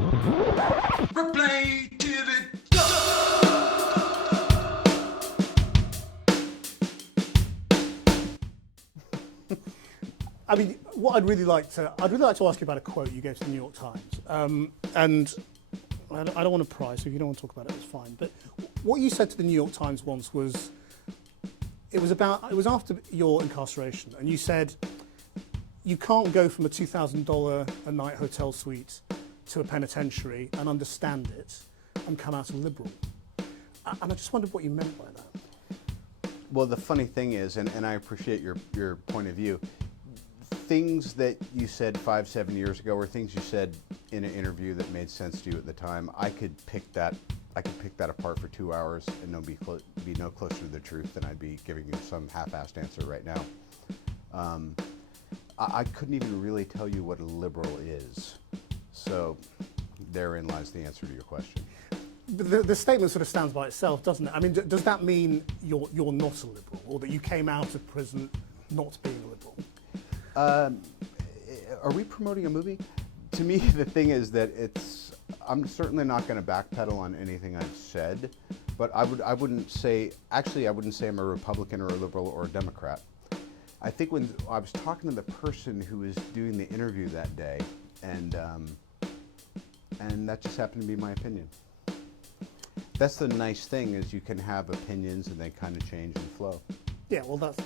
Replay TV. Go! I mean, what I'd really like to ask you about a quote you gave to the New York Times, and I don't want to pry, so if you don't want to talk about it, it's fine. But what you said to the New York Times once was, it was after your incarceration, and you said you can't go from a $2,000 a night hotel suite to a penitentiary and understand it and come out a liberal. And I just wondered what you meant by that. Well, the funny thing is, and I appreciate your point of view, things that you said 5-7 years ago or things you said in an interview that made sense to you at the time, I could pick that apart for 2 hours and be no closer to the truth than I'd be giving you some half-assed answer right now. I couldn't even really tell you what a liberal is. So therein lies the answer to your question. But the statement sort of stands by itself, doesn't it? I mean, does that mean you're not a liberal, or that you came out of prison not being a liberal? Are we promoting a movie? To me, the thing is that I'm certainly not going to backpedal on anything I've said, but I wouldn't say I'm a Republican or a liberal or a Democrat. I think when I was talking to the person who was doing the interview that day, and that just happened to be my opinion. That's the nice thing, is you can have opinions and they kind of change and flow. Yeah, well, that's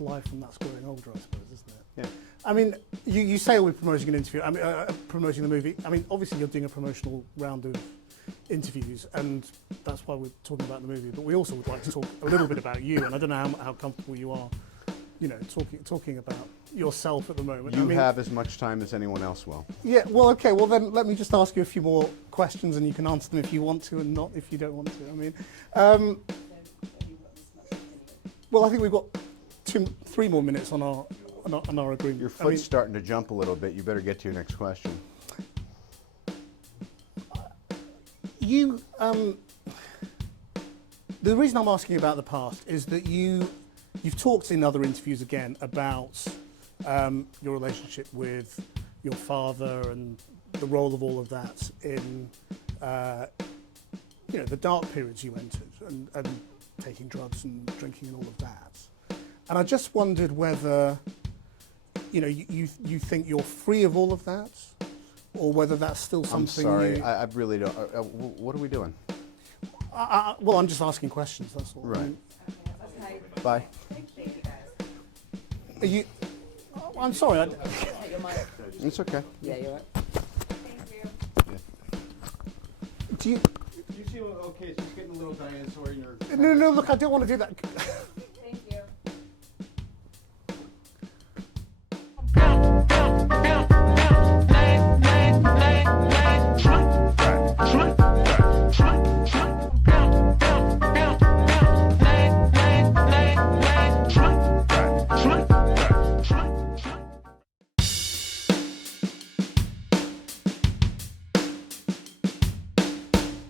life and that's growing older, I suppose, isn't it? Yeah. I mean, you say we're promoting an interview, I mean, promoting the movie. I mean, obviously you're doing a promotional round of interviews, and that's why we're talking about the movie. But we also would like to talk a little bit about you, and I don't know how comfortable you are, you know, talking about yourself at the moment. You have as much time as anyone else will. Yeah, well, okay, well then let me just ask you a few more questions, and you can answer them if you want to and not if you don't want to. I mean, well, I think we've got 3 more minutes on our agreement. Your foot's starting to jump a little bit. You better get to your next question. The reason I'm asking about the past is that you've talked in other interviews again about your relationship with your father and the role of all of that in you know, the dark periods you entered and taking drugs and drinking and all of that. And I just wondered whether, you know, you think you're free of all of that, or whether that's still something. I'm sorry, I really don't. What are we doing? Well, I'm just asking questions, that's all. Right. I mean, Okay. Bye. Thank you, guys. are you? Oh, I'm sorry. Take your mic. It's okay. Yeah, you're right. Thank you. Do you? You seem okay, so it's getting a little dinosaur in your... No, look, I don't want to do that.